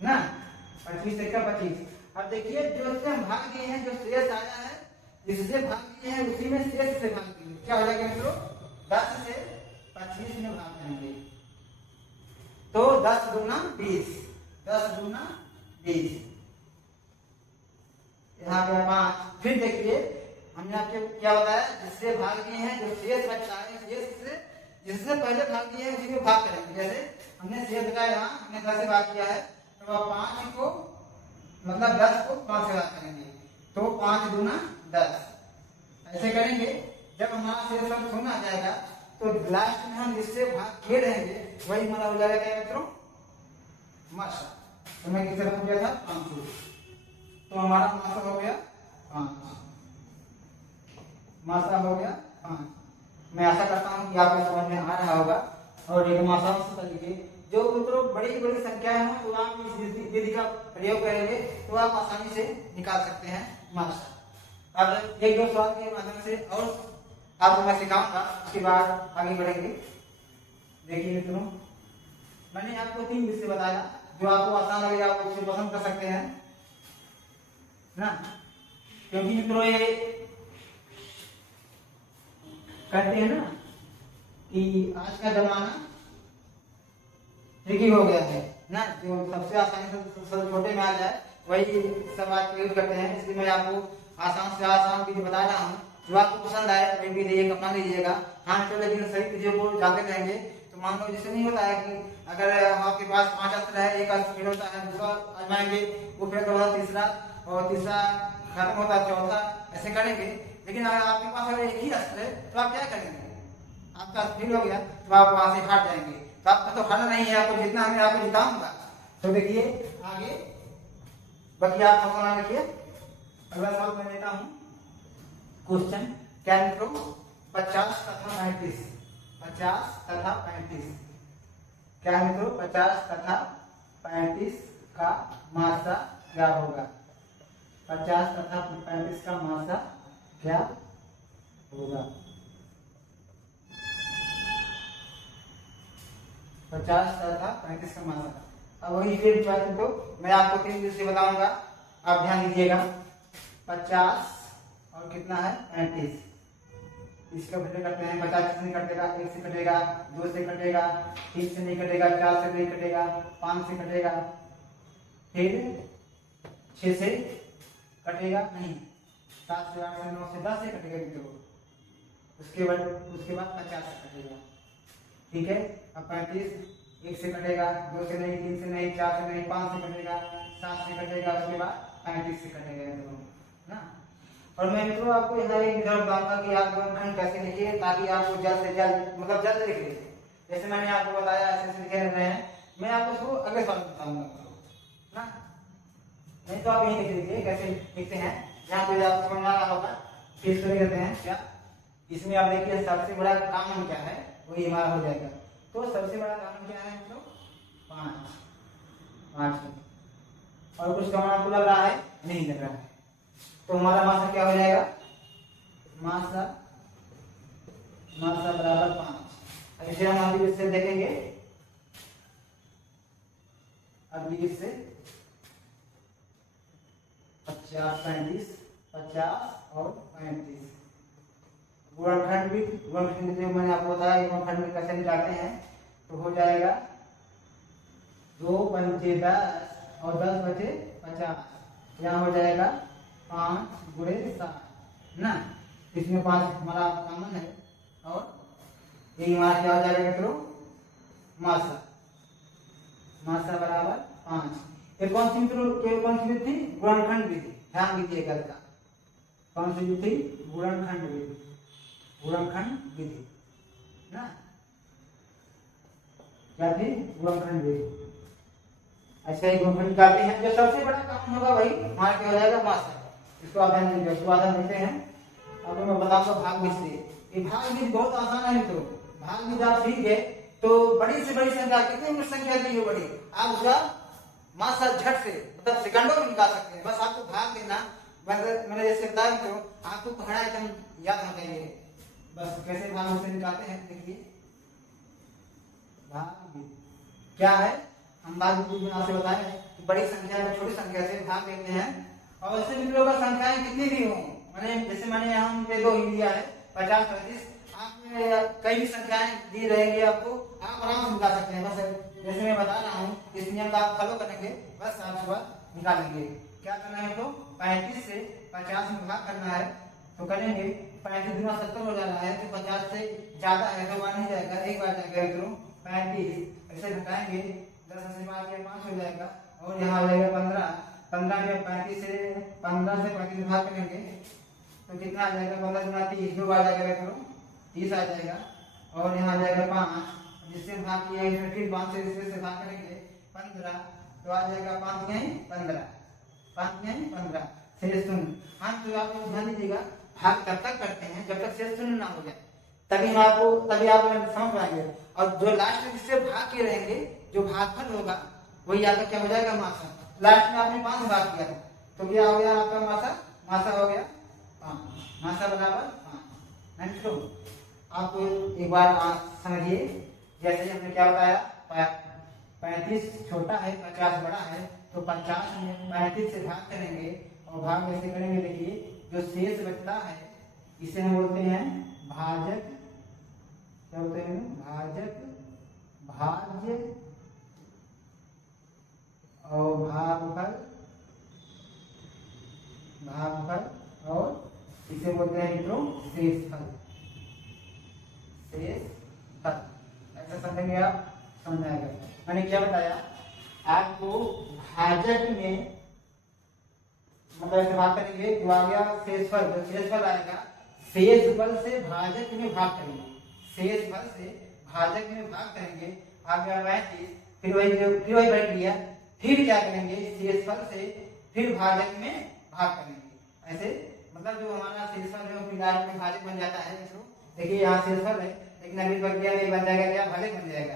ना, 25 × 25। अब देखिए जो से हम भाग दिए हैं, जो शेष आया है जिससे भाग दिए हैं उसी में शेष से भाग दिए, क्या हो जाएगा मित्रों, 10 से 25 में भाग देंगे तो 10 दूना 20, 10 दूना 20, यहाँ पे 5। फिर देखिए हमने आपको क्या बताया, जिससे भाग दिए हैं, जो शेष बचा है, शेष से जिससे पहले भाग दिए हैं उसी में भाग करेंगे। जैसे हमने शेष बताया, यहाँ हमने 10 से भाग किया है तो अब 5 को मतलब 10 को 5 से भाग करेंगे तो 5 दूना 10, ऐसे करेंगे। जब हमारा शेष सब शून्य आ जाएगा तो लास्ट में हम जिससे भाग किए रहेंगे वही हमारा हो जाएगा क्या मित्रों, मासा। तो मैं किससे भाग किया था, 500, तो हमारा मासा हो गया 5, मासा हो गया 5। मैं आशा करता हूँ कि आपको समझ में आ रहा होगा। और एक मासा तरीके जो मित्रों बड़ी बड़ी संख्या है तो आप इस विधि का प्रयोग करेंगे तो आप आसानी से निकाल सकते हैं मासा। अब एक दो सवाल के माध्यम से और आपको मैं सिखाऊंगा, उसके बाद आगे बढ़ेंगे। देखिए मित्रों, मैंने आपको 3 विषय बताया, जो आपको आसान लगेगा आप उसे पसंद कर सकते हैं ना, क्योंकि मित्रों ये कहते हैं ना कि आज का जमाना ट्रिकी हो गया है ना, जो सबसे आसानी से सब छोटे में आ जाए वही सब आज यूज करते हैं। इसलिए मैं आपको आसान से आसान विधि बता रहा हूँ, जो आपको पसंद आए वही विधि अपना लीजिएगा। हाँ तो लेकिन सही विधियों को जाते रहेंगे तो मान लो जैसे नहीं होता है कि अगर आपके पास 5 अस्त्र है, एक अस्त्र फेल होता है, दूसरा आजमाएंगे, वो फेल होगा तीसरा, और तीसरा खत्म होता है चौथा, ऐसे करेंगे। लेकिन अगर आपके पास अगर एक ही अस्त्र है तो आप क्या करेंगे, आपका फेल हो गया तो आप वहां से हार जाएंगे। तो आपको तो हारना नहीं है, आपको जितना मैं आपको जिताऊंगा। तो देखिए आगे बाकी आप समझ रखिए। अगला सवाल मैं लेता हूँ, क्वेश्चन क्या मित्रों, 50 तथा 35, 50 तथा 35 क्या मित्रों, 50 तथा 35 का मासा क्या होगा, 50 तथा 35 का मासा क्या होगा, 50 तथा 35 का मासा। अब वही फिर तो मैं आपको 3 विषय बताऊंगा, आप ध्यान दीजिएगा। 50 और कितना है 35, इसका बदले करते हैं। 50 से नहीं कटेगा, 1 से कटेगा, 2 से कटेगा, 3 से नहीं कटेगा, 4 से नहीं कटेगा, 5 से कटेगा, फिर 6 से कटेगा नहीं, 7 से 8 से 9 से 10 से कटेगा मित्रों, उसके बाद 50 से कटेगा। ठीक है, अब 35 1 से कटेगा, 2 से नहीं, 3 से नहीं, 4 से नहीं, 5 से कटेगा, 7 से कटेगा, उसके बाद 35 से कटेगा मित्रों ना। और मैं मित्रों आपको यहाँ एक विधान बताऊंगा कि आप गुणनखंड कैसे लिखिए ताकि आपको जल्द से जल्द मतलब जल्द लिख लीजिए। जैसे मैंने आपको बताया ऐसे लिखे रहे हैं, मैं आपको उसको अगले सवाल बताऊंगा ना, नहीं तो आप यही लिख लीजिए कैसे लिखते हैं, यहाँ पे आपको समझ आ रहा होगा। फिर इसको लिखते हैं क्या, इसमें आप देखिए सबसे बड़ा कॉमन क्या है, वही हमारा हो जाएगा। तो सबसे बड़ा कॉमन क्या है तो 5 और कुछ कॉमन आपको लग रहा है, नहीं लग रहा है, तो हमारा मासा क्या हो जाएगा, मासा बराबर 5। इसे हम अभी इससे देखेंगे, अभी इससे 50 35 50 और 35 गुणनखंड जो मैंने आपको बताया गुणनखंड में कैसे निकालते हैं, तो हो जाएगा 2 पंचे 10 और 10 बचे 50, यहाँ हो जाएगा 5 गुणे 7 ना, इसमें 5 हमारा कॉमन है और यही हमारा क्या हो जाएगा मित्रों, मासा बराबर 5। ये कौन सी मित्रों कौन सी विधि थी, गुणनखंड विधि, ध्यान दीजिएगा इसका, कौन सी विधि, गुणनखंड विधि ना, क्या थी, गुणनखंड विधि। ऐसे ही गुणनखंड निकालते हैं, जो सबसे बड़ा काम होगा वही हमारा क्या हो जाएगा, मासा। इसको आप ध्यान दीजिए, उसको आधार देते हैं। अब मैं बताऊंगा भाग विधि से। ये भाग विधि बहुत आसान है मित्रों, भाग विधि आप सीख गए तो बड़ी से बड़ी संख्या, कितनी संख्या दी हो बड़ी, आप उसका मासा झट से मतलब सेकंडों में निकाल सकते हैं। बस आपको भाग देना, मैंने जैसे बताया तो आपको पढ़ना एकदम याद होना चाहिए। बस कैसे भाग से निकालते हैं देखिए, भाग विधि क्या है, हम भाग विधि आपसे बताए कि बड़ी संख्या में छोटी संख्या से भाग देते हैं। और वैसे मित्रों का संख्याएं कितनी भी हो, मैंने यहाँ पे 2 ही दिया है, 50 35, आप कई भी संख्याएं दी रहेंगी आपको, आप आराम से निकाल सकते हैं। बस जैसे मैं बता रहा हूँ इस नियम का आप फॉलो करेंगे, बस आप सुबह निकालेंगे। क्या करना है तो 35 से 50 में भाग करना है, तो करेंगे 35 गुना 70 हो जाना है, तो 50 से ज्यादा है तो मान नहीं जाएगा, एक बार जाएगा मित्रों 35, ऐसे घटाएंगे 10 से 5 हो जाएगा, और यहाँ हो जाएगा 15 में 35 से 35 भाग करेंगे तो कितना आ जाएगा, 15 गुना 30, 2 बार जाएगा मित्रों 30 आ जाएगा, और यहाँ आ जाएगा 5, जिससे भाग किया है फिर 5 से इससे भाग करेंगे 15, तो आ जाएगा 5 में 15 शेष शून्य। हाँ तो आप ध्यान दीजिएगा, भाग तब तक करते हैं जब तक शेष शून्य ना हो जाए, तभी आप समझ पाएंगे। और जो लास्ट में जिससे भाग किए रहेंगे, जो भागफल होगा वही आपका क्या हो जाएगा, मासा। लास्ट में आपने 5 भाग किया था तो क्या हो गया आपका मासा हो गया 5, मासा बराबर 5। मित्रों आपको एक बार समझिए, जैसे हमने क्या बताया, 35 छोटा है 50 बड़ा है, तो 50 में 35 से भाग करेंगे, और भाग कैसे करेंगे देखिए, जो शेष बचता है इसे हम बोलते हैं भाजक, क्या बोलते हैं भाजक, भाज्य और भागफल, और इसे बोलते हैं मित्रों शेषफल। ऐसा समझेंगे आप, समझ आएगा। मैंने क्या बताया आपको, भाजक में मतलब ऐसे भाग करेंगे तो आ गया शेषफल, जो शेषफल आएगा शेषफल से भाजक में भाग करेंगे, शेषफल से भाजक में भाग करेंगे, आ गया 35, फिर वही बैठ लिया, फिर क्या करेंगे शेषफल से फिर भाजक में भाग करेंगे। ऐसे मतलब जो हमारा शेषफल है वो लास्ट में भाजक बन जाता है मित्रों। देखिए यहाँ शेषफल है लेकिन अगली प्रक्रिया में बन जाएगा क्या, भाजक बन जाएगा।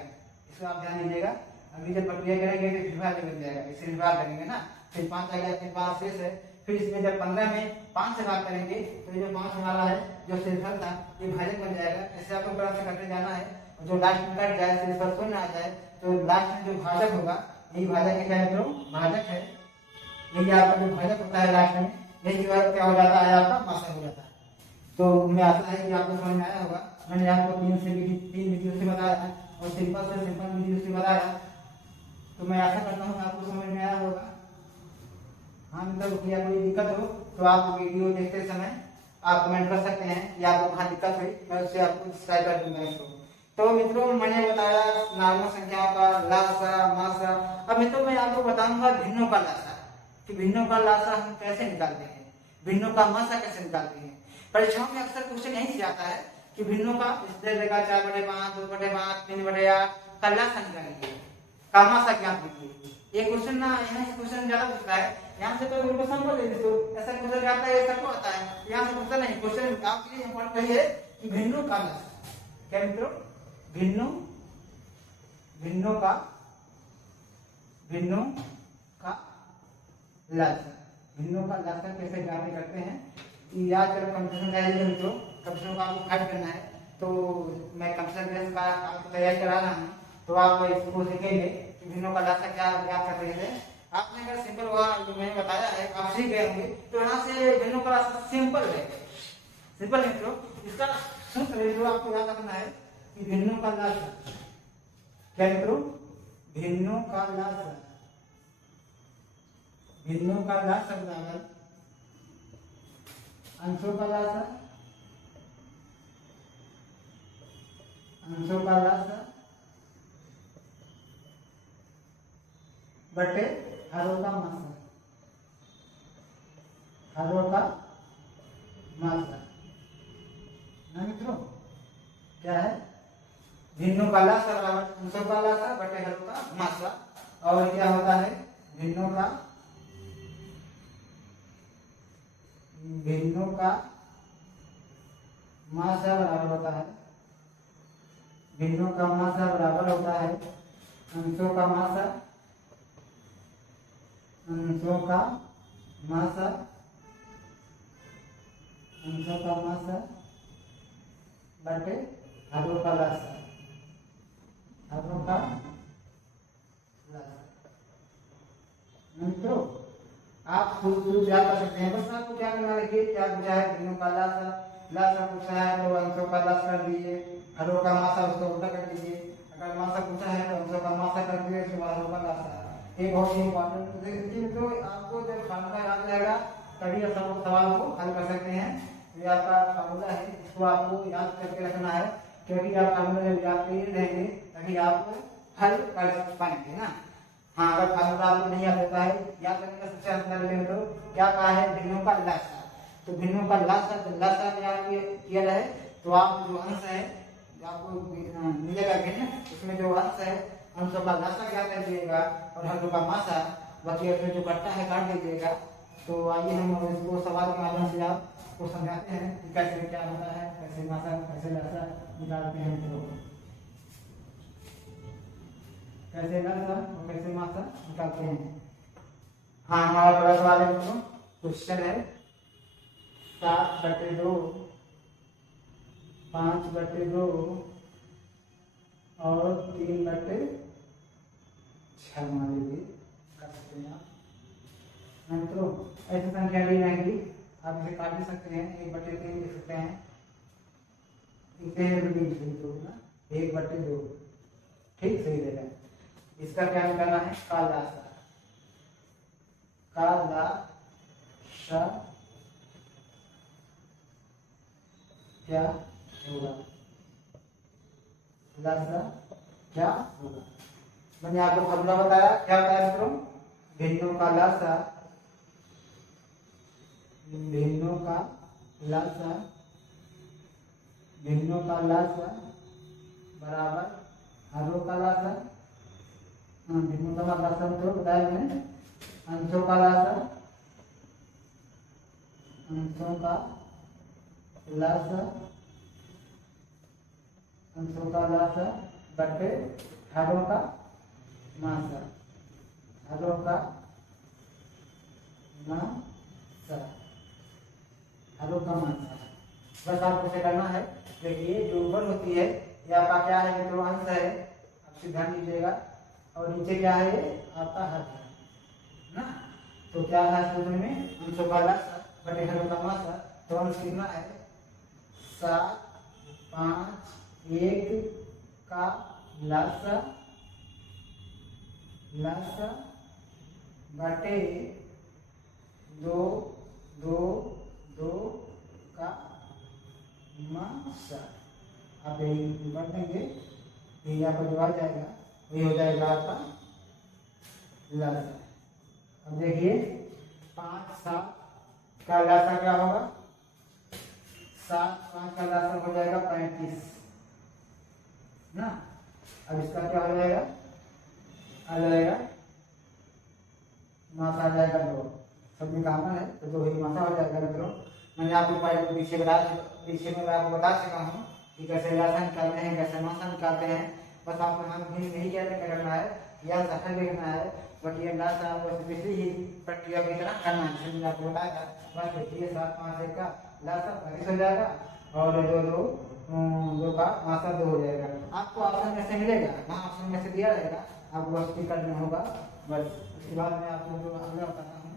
इसको आप ध्यान दीजिएगा, अगली जब प्रक्रिया करेंगे तो फिर भाजक बन जाएगा, इसे विभाग करेंगे ना, फिर 5 आ गया, फिर 5 शेष है, फिर इसमें जब 15 में 5 से भाग करेंगे तो ये जो 5 हमारा है जो शेषफल था ये भाजक बन जाएगा। ऐसे आपको क्रम से करते जाना है, और जो लास्ट में कट जाए शेषफल शून्य आ जाए तो लास्ट में जो भाजक होगा यही भाजक है, क्या है मित्रों, भाजक है। यही आपका जो भाजक होता है लास्ट में, यही जो क्या हो जाता है आपका मासा हो जाता है। तो मैं आशा है कि आपको समझ में आया होगा। मैंने आपको 3 विधियों से बताया और सिंपल विधियों से बताया, तो मैं आशा करता हूँ आपको समझ में आया होगा। हाँ मतलब या कोई दिक्कत हो तो आप वीडियो देखते समय आप कमेंट कर सकते हैं या आपको कहाँ दिक्कत हुई, मैं उससे आपको डिस्क्राइब कर दूंगा इसको। तो मित्रों मैंने बताया नार्मल संख्याओं का लासा मासा। अब मित्रों मैं आपको बताऊंगा भिन्नों का लासा, कि भिन्नों का लासा हम कैसे निकालते हैं, भिन्नों का मासा कैसे निकालते हैं। परीक्षाओं में अक्सर क्वेश्चन यही से आता है कि भिन्नों का इसलिए लेगा 4/5 2/5 3/8 का लासा निकालिए, का मासा ज्ञात कीजिए। ये क्वेश्चन ना यहाँ से क्वेश्चन ज्यादा पूछता है, यहाँ से तो बिल्कुल सिंपल है दोस्तों, ऐसा क्वेश्चन आता है सबको आता है, यहाँ से पूछता नहीं। क्वेश्चन आपके लिए इंपॉर्टेंट है कि भिन्नों का लासा, क्या मित्रों भिन्नों भिन्नों का लासा, भिन्नों का लासा कैसे ज्ञात करते हैं याद कर। कंपटीशन का मित्रों कंपटीशन को आपको फाइट करना है, तो मैं कंपटीशन बेस का आपको तैयारी करा रहा हूँ, तो आप इसको सीखेंगे कि भिन्नों का लासा क्या ज्ञात कर रहे थे। आपने अगर सिंपल हुआ जो मैंने बताया है आप सीख गए होंगे, तो यहाँ से भिन्नों का लासा सिंपल है, सिंपल है मित्रों। इसका सूत्र जो आपको याद रखना है कि भिन्नों का लासा, क्या मित्रों भिन्नों का लासा, भिन्नों का लासा बराबर अंशों का लासा, अंशों का लासा बटे हरों का मासा, हरों का मासा ना मित्रों। क्या है भिन्नों का लासा बराबर अंशों का लासा बटे हरों का मासा। और क्या होता है भिन्नों का मासा बराबर होता है, भिन्नों का मासा बराबर होता है अंशों का मासा, अंशों का मासा, अंशों का मासा बटे हरों का लासा, हरों का लासा। मित्रों आप खुद याद कर सकते हैं, बस आपको क्या करना है, क्या पूछा है भिन्नों का लासा, लासा पूछा है तो अंशों का लासा कर दीजिए, हरों का मासा उसको उल्टा कर दीजिए। अगर मासा पूछा है तो अंशों का मासा कर दीजिए, उसके बाद हरों का लासा। ये बहुत ही इंपॉर्टेंट है, तो आपको जब फार्मूला याद रहेगा तभी आप सब सवाल को हल कर सकते हैं। ये आपका फार्मूला है, इसको आपको याद करके रखना है, क्योंकि आप फार्मूला जब याद करके रहेंगे तभी आप हल कर पाएंगे ना। हाँ अगर फार्मूला आपको नहीं याद होता है, याद करने का सबसे आसान तरीका तो क्या कहा है भिन्नों का लासा, तो भिन्नों का लासा, तो लासा में आप ये किया है तो आप जो अंश है आपको मिलेगा भिन्न, उसमें जो अंश है अंशों का लासा क्या कर दीजिएगा और हरों का मासा, बाकी उसमें जो कट्टा है काट दीजिएगा। तो आइए हम इसको सवाल के माध्यम से आपको समझाते हैं कि कैसे क्या होता है, कैसे मासा कैसे लासा निकालते हैं, तो कैसे लासा और कैसे मासा निकालते हैं। हाँ हमारा पहला सवाल है मित्रों, क्वेश्चन है 7/2 5/2 और 3/6 मान लीजिए कर सकते हैं आप। मित्रों ऐसी संख्या ली जाएंगी, आप इसे काट भी सकते हैं, 1/3 लिख सकते हैं, इसे 1/2 ठीक सही रहेगा। इसका क्या निकालना है का लासा, का लासा क्या होगा, लासा क्या होगा। मैंने आपको फॉर्मूला बताया क्या बताया मित्रों, भिन्नों का लासा, भिन्नों का लासा, भिन्नों का लासा बराबर हरों का लासा, भिन्नों का लासा तो बताया मैंने, अंशों का लासा, अंशों का लासा, अंशों का लासा बटे हरों का मासा, हरों का मासा, हरों का मासा। बस आपको इसे करना है। देखिए जो ऊपर होती है ये आपका क्या है मित्रों अंश है, आप ध्यान दीजिएगा, और नीचे क्या है ये आपका हर है ना। तो क्या है सूत्र में अंशों का लासा बटे हरों का मासा, तो अंश कितना है 7 5 1 का लासा, लासा बटे दो दो दो का मासा। आप यही बढ़ देंगे, यही आपका जो आ जाएगा वही हो जाएगा आपका लासा। अब देखिए 5 7 का लासा क्या होगा, 7 5 का लासा हो जाएगा 35 ना। अब इसका क्या हो जाएगा, आ जाएगा मासा आ जाएगा 2, सब में कॉमन है तो 2 ही मासा हो जाएगा मित्रों। मैंने आपको पहले पीछे में मैं आपको बता चुका हूँ कि कैसे लासा निकालते हैं, कैसे मासा निकालते हैं। बस आपको हम भी नहीं करना है या सफल देखना है, बट ये लासा आपको पिछली ही प्रक्रिया की तरह करना है, जैसे मैंने आपको बताया था। बस देखिए 7 5 1 का लासा 35 हो जाएगा और 2 का मासा 2 हो जाएगा। आपको ऑप्शन में से मिलेगा, वहाँ ऑप्शन में से दिया रहेगा, आपको बस टिक करना होगा बस। उसके बाद मैं आपको जो अगला बताता हूँ,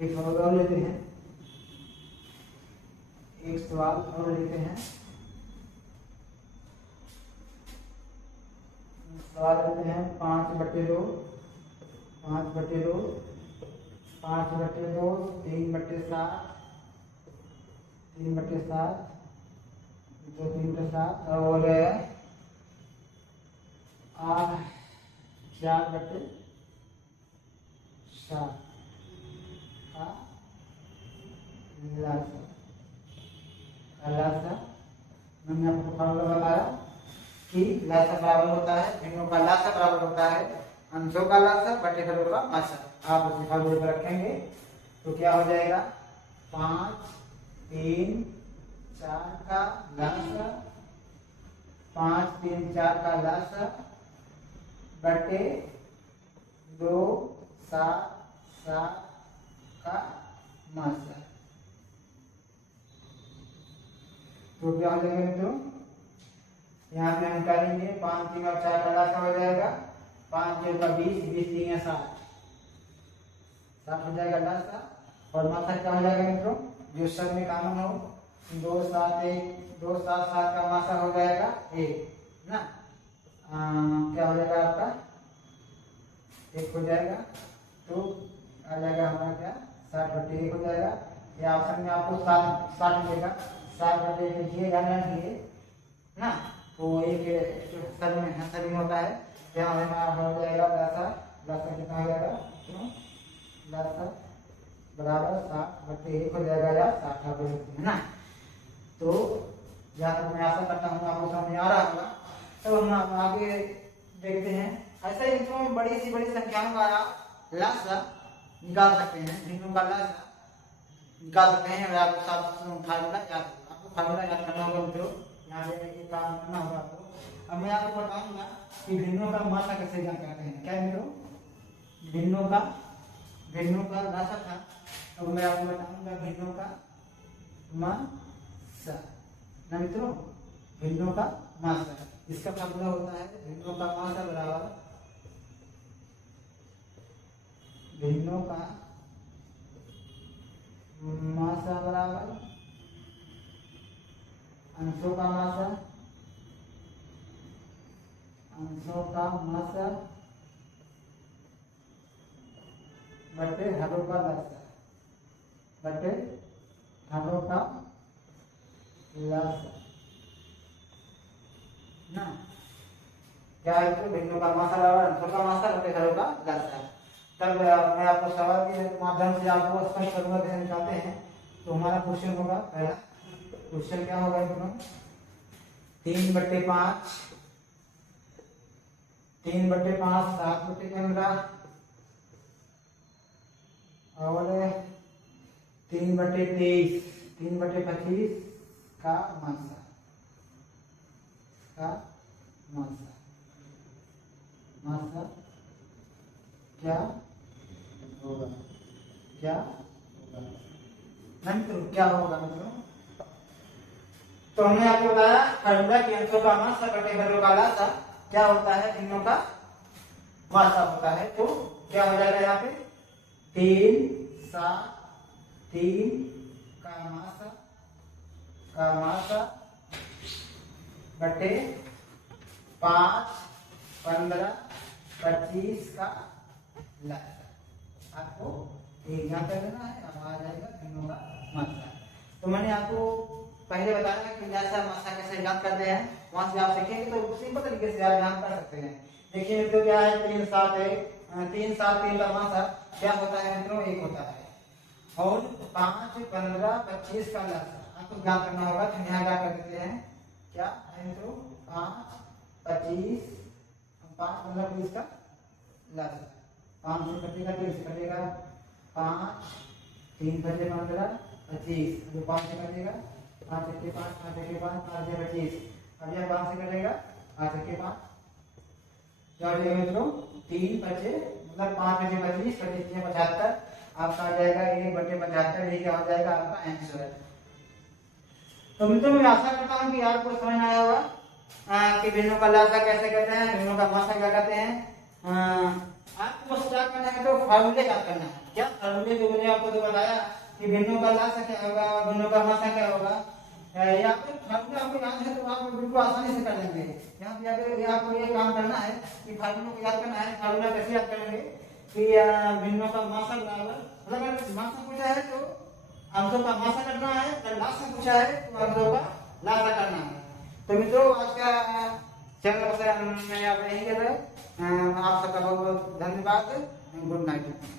एक सवाल और लेते हैं, एक सवाल और लेते हैं। सवाल लेते हैं 5/2 5/2 5/2 3/7 3/7 जो 3/7 और 4/7 का लासा। मैंने आपको फॉर्मूला बताया कि लासा बराबर होता है, भिन्नों का लासा बराबर होता है अंशों का लासा बटे हरों का मासा। आप उसी फॉर्मूले पर रखेंगे तो क्या हो जाएगा, 5 3 4 का लासा 5 3 4 का लासा बटे 2 7 7 का मासा। तो क्या हो जाएगा मित्रों, यहाँ पे हम निकालेंगे 5 3 और 4 का लासा हो जाएगा, 5 2 का 20 20 3 60 60 हो जाएगा लासा। और मासा क्या हो जाएगा मित्रों, जो सब में कॉमन हो, 2 7 7 का मासा हो जाएगा 1 ना। क्या हो जाएगा आपका 1 हो जाएगा, तो आ जाएगा हमारा क्या 60/1 हो जाएगा। या ऑप्शन में आपको 60 मिलेगा, 60/1 लिखिएगा ना, तो एक सब में होता है। यहाँ हमारा हो जाएगा लासा, लासा कितना हो जाएगा, लासा बराबर 60/1 हो जाएगा या 60 आप बोल सकते हैं ना। तो जहाँ तक मैं आशा करता हूँ आपको समझ में आ रहा होगा। तो हम आगे देखते हैं, ऐसा ही मित्रों में बड़ी सी बड़ी संख्याओं का लासा निकाल सकते हैं, भिन्नों का लासा निकाल सकते हैं। अगर आपको फार्मूला याद होगा, आपको फार्मूला याद करना होगा मित्रों, यहाँ पे एक काम करना होगा आपको। अब मैं आपको बताऊंगा कि भिन्नों का मासा कैसे ज्ञात करते हैं। क्या मित्रों, भिन्नों का लासा था, अब मैं आपको बताऊंगा भिन्नों का मासा ना मित्रों, भिन्नों का मासा। इसका फार्मूला होता है भिन्नों का मासा बराबर भिन्नों का मासा बराबर अंशों का मासा बटे हरों का लासा ना। क्या है तो भिन्नों का मासा बराबर अंशों का मासा बटे हरों का लासा। तब मैं आपको सवाल के माध्यम से आपको स्पष्ट करूंगा कैसे निकालते हैं। तो हमारा क्वेश्चन होगा, पहला क्वेश्चन क्या होगा मित्रों, 3/5 3/5 7/15 और 3/23 3/25 का मासा क्या होगा क्या होगा मित्रों। तो हमने आपको बताया फार्मूला कि अंशों का मासा बटे हरों का लासा क्या होता है, भिन्नों का मासा होता है। तो क्या हो जाएगा यहाँ पे 3 7 3 का मासा बटे 5 15 25 का लासा। आपको ठीक यहाँ कर देना है। अब आ जाएगा भिन्नों का मात्रा। तो मैंने आपको पहले बताया कि जैसा मात्रा कैसे ज्ञात करते हैं, वहां से आप सीखेंगे तो सिंपल तरीके से आप ज्ञात कर सकते हैं। देखिए तो क्या है 3 7 है, 3 7 3 का मात्रा क्या होता है मित्रों 1 होता है। और 5 15 25 का लसा आपको ज्ञात करना होगा। तो यहाँ क्या कर देते हैं, क्या है मित्रों 5 25 5 15 20 का लसा। 5 से कटेगा 3 से कटेगा 5 3 बजे 15 25 जो 5 से कटेगा 5 के 5 5 के 5 5 से 25। अब यह 5 से कटेगा 8 के 5 क्या हो जाएगा मित्रों 3 बचे मतलब 5 बजे 25 25 75 आपका आ जाएगा 1/75। यही क्या हो जाएगा आपका आंसर। तो मित्रों मैं आशा करता हूँ कि आपको समझ में आया होगा कि भिन्नों का लसा कैसे करते हैं, भिन्नों का मात्रा क्या करते हैं। आपको बस क्या करना है तो फार्मूले याद करना है। क्या फार्मूले जो मैंने आपको जो बताया कि भिन्नों का लसा क्या होगा और भिन्नों का मात्रा क्या होगा, या फिर फार्मूला आपको याद है तो आप बिल्कुल आसानी से कर लेंगे। यहाँ पे अगर आपको ये काम करना है कि फार्मूला को याद करना है। फार्मूला कैसे याद करेंगे कि भिन्नों का मात्रा बराबर मतलब अगर मात्रा पूछा है तो अंशों का मात्रा करना है, अगर लासा पूछा है तो अंशों का लासा करना है। तो मित्रों आज का चैनल मैं आप यही कर रहे हैं। आप सबका बहुत बहुत धन्यवाद। Good night.